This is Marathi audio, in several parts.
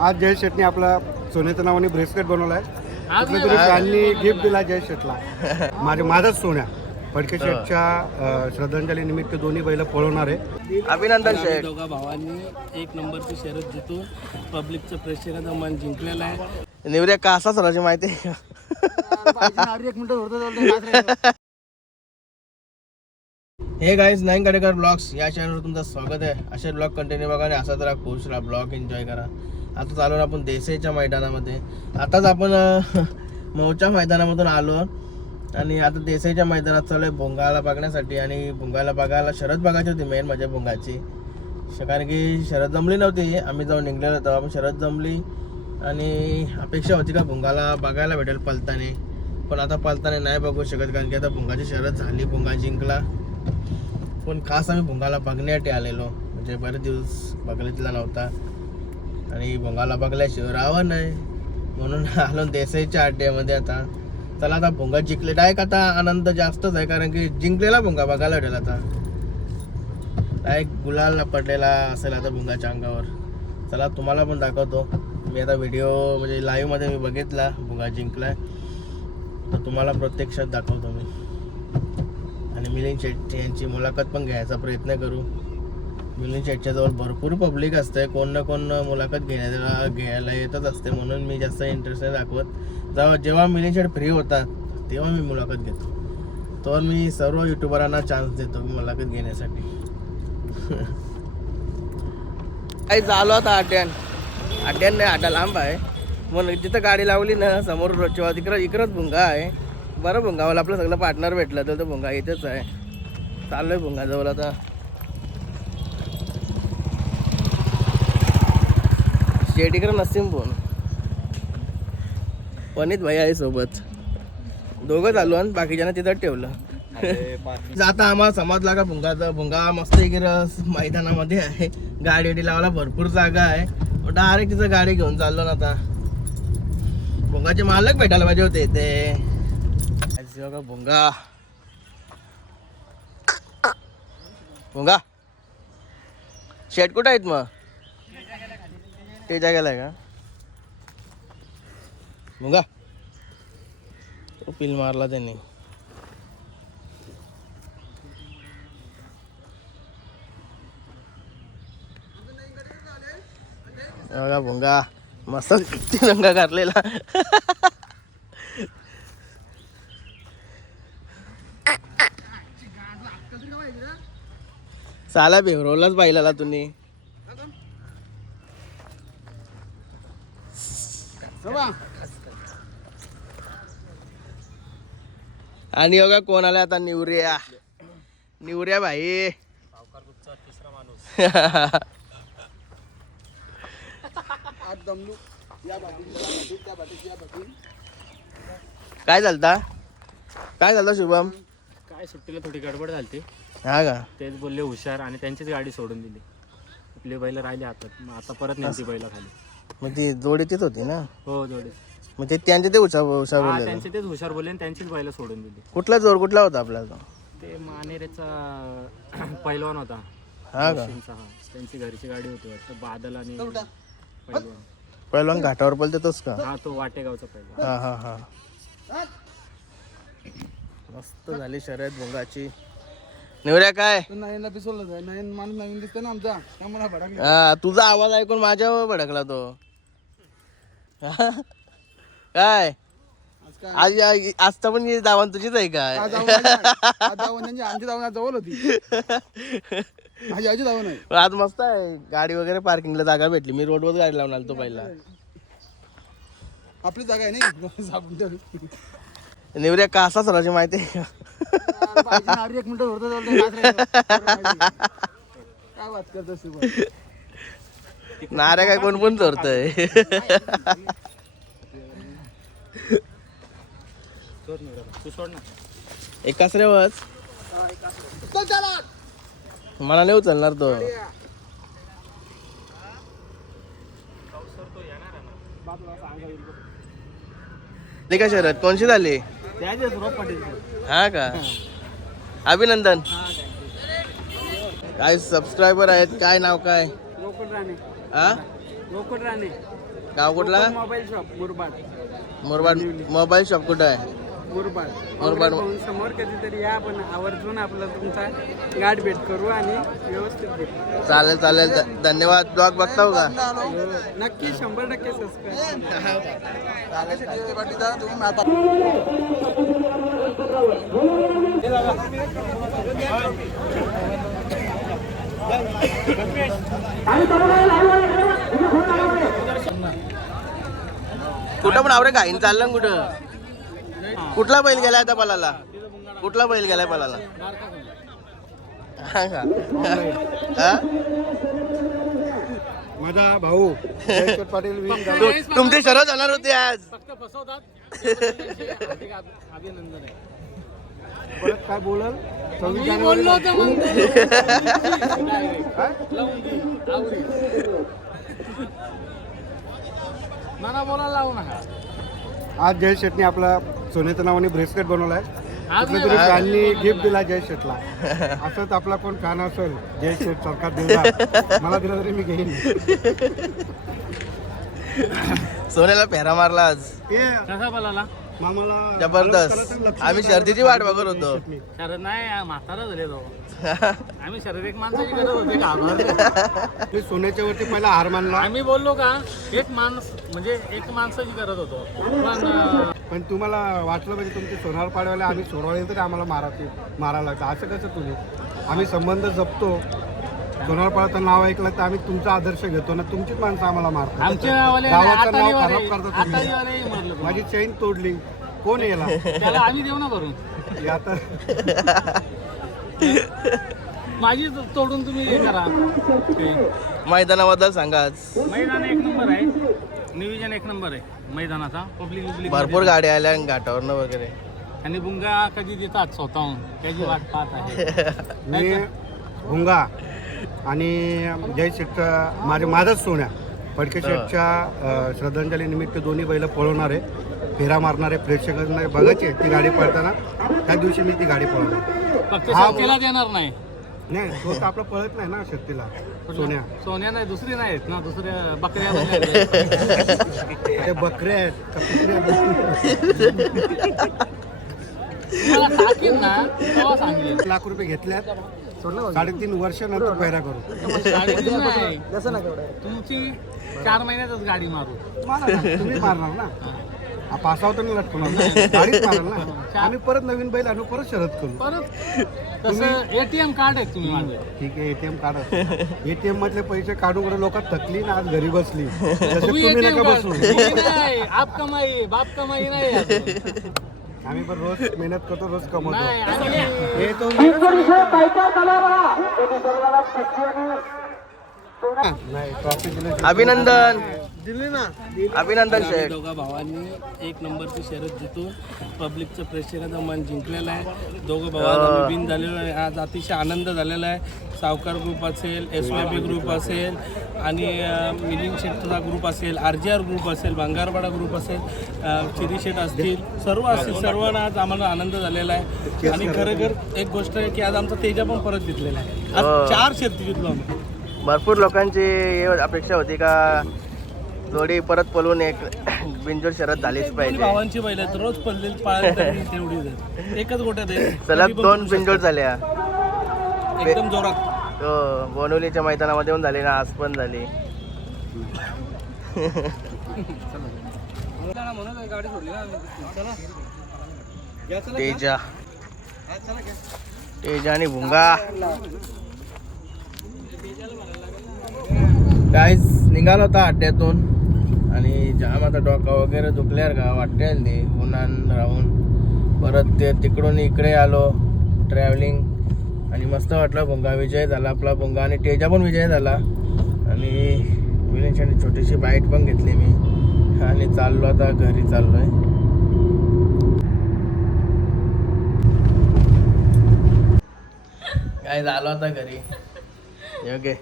आज जय शेटने आपला सोन्याच्या नावाने ब्रेसलेट बनवला आहे. कुठल्या तरी फॅननी गिफ्ट दिला जय शेटला. माझ्या माझाच सोन्या. फडके शेटच्या श्रद्धांजली निमित्त दोन्ही बैल पळवणार आहे. अभिनंदन शेठ. दोघा भावांनी एक नंबरची शर्यत जितून पब्लिकचं प्रेक्षकाचा मन जिंकलेलं आहे. निवऱ्या कासा सराची माहिती? आहे का? हे गाईज नाईन कडेकर ब्लॉग्स या चॅनलवर तुमचं स्वागत आहे. असे ब्लॉग कंटिन्यू बघा आणि असा जरा खुश राहा ब्लॉग एन्जॉय करा. आता चालू आपण देसाईच्या मैदानामध्ये. आताच आपण मऊच्या मैदानामधून आलो. आणि आता देसाईच्या मैदानात चालू आहे भोंगाला बघण्यासाठी. आणि भोंगाला बघायला शरद बघायची होती मेन म्हणजे भोंगाची. कारण की शरद जमली नव्हती. आम्ही जाऊन निघलेलो तेव्हा आपण शरद जमली. आणि अपेक्षा होती का भुंगाला बघायला भेटेल पलताने. पण आता पलताने नाही बघू शकत कारण की आता भुंगाची शरद झाली भुंगा जिंकला. पण खास आम्ही भुंगाला बघण्यासाठी आलेलो. म्हणजे बरेच दिवस बघितला नव्हता. आणि भुंगाला बघल्याशिवाय राहावं नाही. म्हणून आलो देसाईच्या अड्ड्यामध्ये आता. चला आता भुंगा जिंकले. डायरेक्ट आता आनंद जास्तच आहे कारण की जिंकलेला भुंगा बघायला भेटेल आता. डायरेक्ट गुलाल पडलेला असेल आता भुंगाच्या अंगावर. चला तुम्हाला पण दाखवतो. मी आता व्हिडिओ म्हणजे लाईव्हमध्ये मी बघितला भुंगा जिंकलाय. तर तुम्हाला प्रत्यक्षात दाखवतो मी. आणि मिलिंद शेट्टी यांची मुलाखत पण घ्यायचा प्रयत्न करू. मिलिंद शेटच्याजवळ भरपूर पब्लिक असते कोण ना कोण मुलाखत घेण्याला घ्यायला येतच असते म्हणून मी जास्त इंटरेस्ट नाही दाखवत. जेव्हा जेव्हा मिलिंद शेट फ्री होतात तेव्हा मी मुलाखत घेतो. तर मी सर्व युट्यूबरांना चान्स देतो मुलाखत घेण्यासाठी. काही चालू आता आट्यान आट्यान नाही आटा लांब आहे. मग जिथं गाडी लावली ना समोर रोजच्या इकडं इकडंच भुंगा आहे. बरं भुंगावाला आपलं सगळं पार्टनर भेटलं तर तो भुंगा इथेच आहे. चाललोय आहे भुंगाजवळ आता. शेटीकडे नसतील फोन पनीत भाई आहे सोबत. दोघं चालू आणि बाकीच्यांना तिथं ठेवलं. आता आम्हाला समजला का भुंगाचा भुंगा मस्त मैदानामध्ये आहे. गाडी वाडी लावायला भरपूर जागा आहे. डायरेक्ट तिथं गाडी घेऊन चाललो ना आता. भुंगाचे मालक भेटायला पाहिजे होते ते आज भुंगा. भुंगा. शेट कुठं आहेत मग? ते जागेला आहे का? मुंगा. तो पिल मारला त्यांनी. बघा भुंगा मस्त रंगा घातलेला. साला बेवरवलाच पाहिला तुम्ही. आणि बघा कोण आला आता निवऱ्या. निवऱ्या भाई. काय चालता काय चालतं शुभम? काय सुट्टीला थोडी गडबड झाली हा का? तेच बोलले हुशार आणि त्यांचीच गाडी सोडून दिली. आपली बैल राहिली हातात. मग आता परत न्यायची बैल खाली मग ती जोडी तीच होती ना? हो जोडे. मग ते त्यांचे ते उषा उषा हा बोलले त्यांचे तेच हुशार बोलले आणि त्यांचीच बैल सोडून दिली. कुठला जोर कुठला होता आपला तो? ते मानेरेचा पैलवान होता. हा का? हा. त्यांची घरची गाडी होती वाटतं बादल आणि पैलवान. पहिलवान घाटावर बोलते तोच का? हा तो वाटेगावचा पैलवान. हा हा हा. मस्त झाली शर्यत भोंगाची. निवऱ्या काय? नयनला पिसवलं नयन माणूस नवीन दिसतो ना आमचा. त्यामुळे भडकला. हा तुझा आवाज ऐकून माझ्यावर भडकला तो? काय? आज आज तर पण ही दावण तुझीच आहे काय? आमची धावण जवळ होती. माझी आजी धावण आहे. पण आज मस्त आहे. गाडी वगैरे पार्किंगला जागा भेटली. मी रोडवर गाडी लावून आलो तो पहिला. आपली जागा आहे नाही. निवऱ्या कासा सराची माहिती आहे का? अरे एक मिनिट होतं काय करतो नाऱ्या काय कोण पण चोरतय? एकाच रेवच मला नाही उचलणार तो. ती का शरद? कोणची झाली? हा का? अभिनंदन. काय सबस्क्रायबर आहेत? काय नाव काय? राणे हा गोकुळ राणे गाव कुठला? Mobile shop Murbad. Murbad mobile shop कुठं आहे? मुरबाड. मुरबाड. समोर कधीतरी या आपण आवर्जून आपला तुमचा गाठ भेट करू आणि व्यवस्थित भेटू. चालेल चालेल. ध- धन्यवाद. ब्लॉग बघताव का? नक्की शंभर टक्के सबस्क्राईब कुठं पण आवरे घाईन चाललं ना कुठं? कुठला बैल गेलाय आता पलाला? कुठला बैल गेलाय पलाला? हा का? हा? माझा भाऊ पाटील तुमची शरद होणार होती आज. परत काय बोलल? सव्वीस? आज जय शेटने आपला सोन्याच्या नावाने ब्रेसलेट बनवलाय. कुठल्या तरी फॅननी गिफ्ट दिला जय शेटला. असंच आपला कोण फॅन असेल जय शेट सरकार दिला मला दिला तरी मी घेईन. सोन्याला फेरा मारला आज. कसा बोलाला जबरदस्त. आम्ही शर्दीची वाट बघत होतो. शरद नाही म्हातारा झाले तो आम्ही शारीरिक माणसाची गरज होते का? सोन्याच्या वरती पहिला हार मानला. आम्ही बोललो का एक माणूस म्हणजे एक माणसाची गरज होतो. पण तुम्हाला वाटलं म्हणजे तुमचे सोनार पाडवायला आम्ही सोडवायला तरी आम्हाला मारायचे मारायला लागतं असं कसं तुम्ही? आम्ही संबंध जपतो. सोनार पाडाचं नाव ऐकलं तर आम्ही तुमचा आदर्श घेतो ना तुमचीच माणसं आम्हाला मारतात. गावाचं नाव खराब करता तुम्ही. आतालीवालेही मारले. माझी चैन तोडली. कोण याला? त्याला आम्ही देऊ ना भरून हे आता माझी तोडून तुम्ही हे करा. ते. मैदानाबद्दल सांगा आज. मैदान एक नंबर आहे. नियोजन एक नंबर आहे मैदानाचा. पब्लिक पब्लिक भरपूर गाड्या आल्या घाटावरनं वगैरे. आणि बुंगा कधी देतात स्वतःहून? त्याची वाट पाहत आहे. मी भुंगा. आणि जय शेठचा माझे माझाच सोन्या फडके शेठच्या अं, श्रद्धांजली निमित्त दोन्ही बैल पळवणार आहे. फेरा मारणारे प्रेक्षकांना बघायचे ती गाडी पळताना. त्या दिवशी मी ती गाडी पळवणार. हा, देणार नाही. नाही तो तर आपला पळत नाही ना शक्तीला. सोन्या. सोन्या नाही दुसरी नाही आहेत ना दुसऱ्या बकऱ्या. ते बकरे आहेत लाख रुपये घेतल्यात. साडेतीन वर्ष नंतर पैरा करू. साडेतीन नाही. तुमची चार महिन्यातच गाडी मारू. मारा ना, तुम्ही मारणार ना. हा. पासावर तर नाही लटकवणार ना. गाडीच मारणार ना. आम्ही परत नवीन बैल आणू परत शरद करू. परत. तसं एटीएम कार्ड आहे तुम्ही माझे ठीक आहे एटीएम काढा एटीएम मधले पैसे काढून कडे लोक थकली ना आज घरी बसली. जसे तुम्ही तुम्ही ATM नका कार्ड. बसू. तुम्ही नाही. आप कमाई बाप कमाई नाही. आम्ही पण रोज मेहनत करतो रोज कमवतो. हे तो नाही ट्रॉफी दिली. अभिनंदन. दिली ना. अभिनंदन आम्ही शेठ. दोघा भावांनी एक नंबरची शर्यत जितून पब्लिकचं प्रेक्षकाचं मन जिंकलेलं आहे. दोघं भावांना विन झालेलो आहे. आज अतिशय आनंद झालेला आहे. सावकार ग्रुप असेल एस वाय बी ग्रुप असेल आणि अ, मिलिंद शेठचा ग्रुप असेल आर जी आर ग्रुप असेल भांगारवाडा ग्रुप असेल अ, चिरी शेठ असतील सर्व असतील. सर्वांना आज आम्हाला आनंद झालेला आहे. आणि खरोखर एक गोष्ट आहे की आज आमचा तेजा पण परत जिंकलेला आहे. आज चार शर्ती जिंकलो आम्ही. भरपूर लोकांची हे अपेक्षा होती का जोडी परत पळून एक बिंजोर शरद झालीच पाहिजे. भावांची बैल आहेत रोज पल्ले आहेत. एकच गोट्यात आहे सलग पण दोन बिंजोर झाल्या. एकदम जोरात. हो बोनवलीच्या मैदानामध्ये पण झाली ना आज पण झाली. तेजा. तेजा आणि भुंगा. गाईज निघाला होता अड्ड्यातून आणि जाम आता डोका वगैरे दुखल्यावर का वाटते ते उन्हान राहून. परत ते तिकडून इकडे आलो ट्रॅव्हलिंग आणि मस्त वाटलं भुंगा विजय झाला आपला भुंगा आणि तेजा पण विजय झाला. आणि विलिंगची छोटीशी बाईट पण घेतली मी. आणि चाललो आता घरी चाललोय. काय झालं आता घरी. योग्य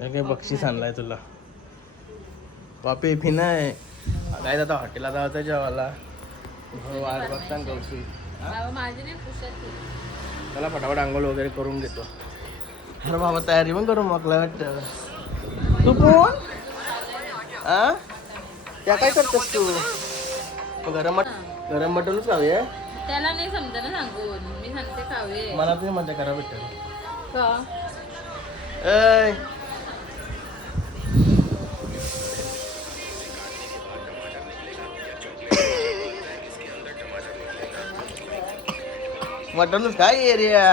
काय बक्षीस आणलाय तुला. कॉफी फी नाही काय आता हॉटेलला जायचं जेवायला. हो, वाट बघता ना कौशी चला फटाफट आंघोळ वगैरे करून घेतो. अरे बाबा तयारी पण करून मग वाटतं. तू कोण? आ? त्या काय करतेस तू? गरम गरम मटनच खाऊया? त्याला नाही समजा ना सांगून मी सांगते खावे मला तुझी मजा करा भेटेल मटनच काय एरिया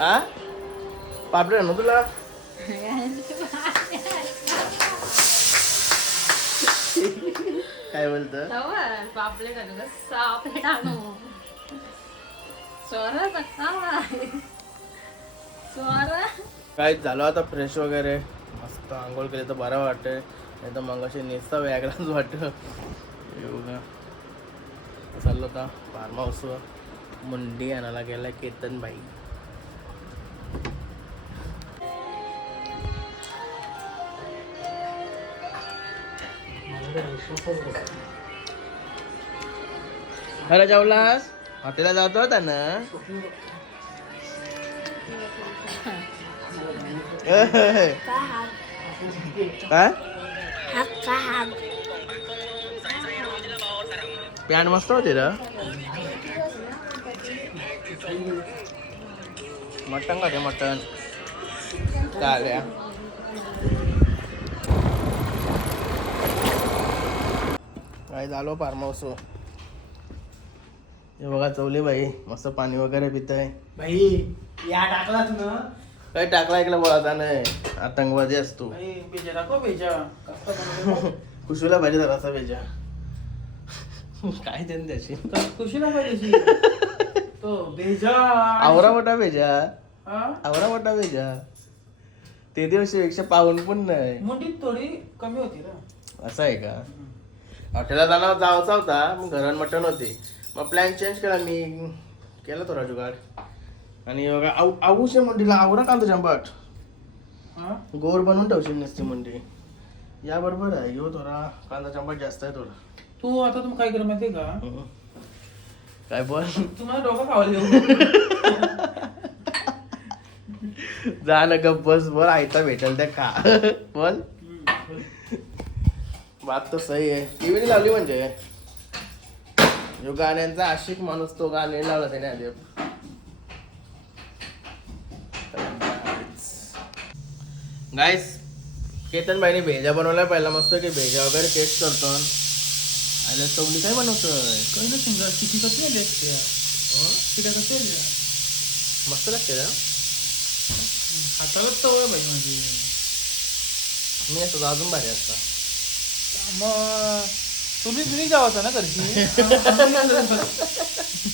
आ? पापड ना तुला? काय बोलत? बापले का सापे टाणू स्वरा स्वरा काय झालं आता फ्रेश वगैरे? मस्त आंघोळ केली तर बरं वाटतंय. नाही तर मग असे नेसता वेगळाच वाटत योगा चाललो होता फार्म हाऊस मुंडी आणायला गेला केतन बाई खरं जेवलास हॉटेलला जातो होता ना काय पॅन्ट मस्त होती र मटन का ते मटन चाल्या काय झालो फार्म हाऊस हे बघा चवले बाई मस्त पाणी वगैरे पितय. भाई या टाकलाच ना. काय टाकला ऐकलं बोळाचा नाही आतंकवादी असतो बेजा कसं बनवलं? खुशीला पाहिजे जरासा बेजा काय त्यांनी त्याची तर खुशी ना पाहिजे तो बेजा आवरा मोठा बेजा हा? आवरा मोठा बेजा ते दिवशीपेक्षा पाहून पण नाही. मुंडीत थोडी कमी होती ना. असं आहे का? हॉटेलला जाणार जायचा होता. मग घरात मटण होते. मग प्लॅन चेंज केला मी. केला थोडा जुगाड आणि बघा आऊ आऊशे मंडीला. आवरा कांदा जंबाट. हा? गोर बनवून ठेवशील नसती मंडी. या बरोबर आहे घेऊ थोडा. कांदा चंबाट जास्त आहे थोडा. तू आता तुम्ही काय कर माहितीये का? हम्म. काय बोल? तुम्हाला डोकं खावायला देऊ जा ना गप बस बोल आयता भेटेल त्या खा. बोल. बात तर सही आहे. टीव्ही लावली म्हणजे? जो गाण्यांचा आशिक माणूस तो गाणे लावला त्याने आधी. गाईस केतन भाईने भेजा बनवला पहिला मस्त की भेजा वगैरे टेस्ट करतो. आयला चवली काय बनवतोय? कळलं समजा किती कसे आले असते किती कसे आले मस्त लागते ना. हातालाच तवळ पाहिजे माझी मी असं अजून भारी असता. मग तुम्ही तुम्ही जावाचा ना घरची?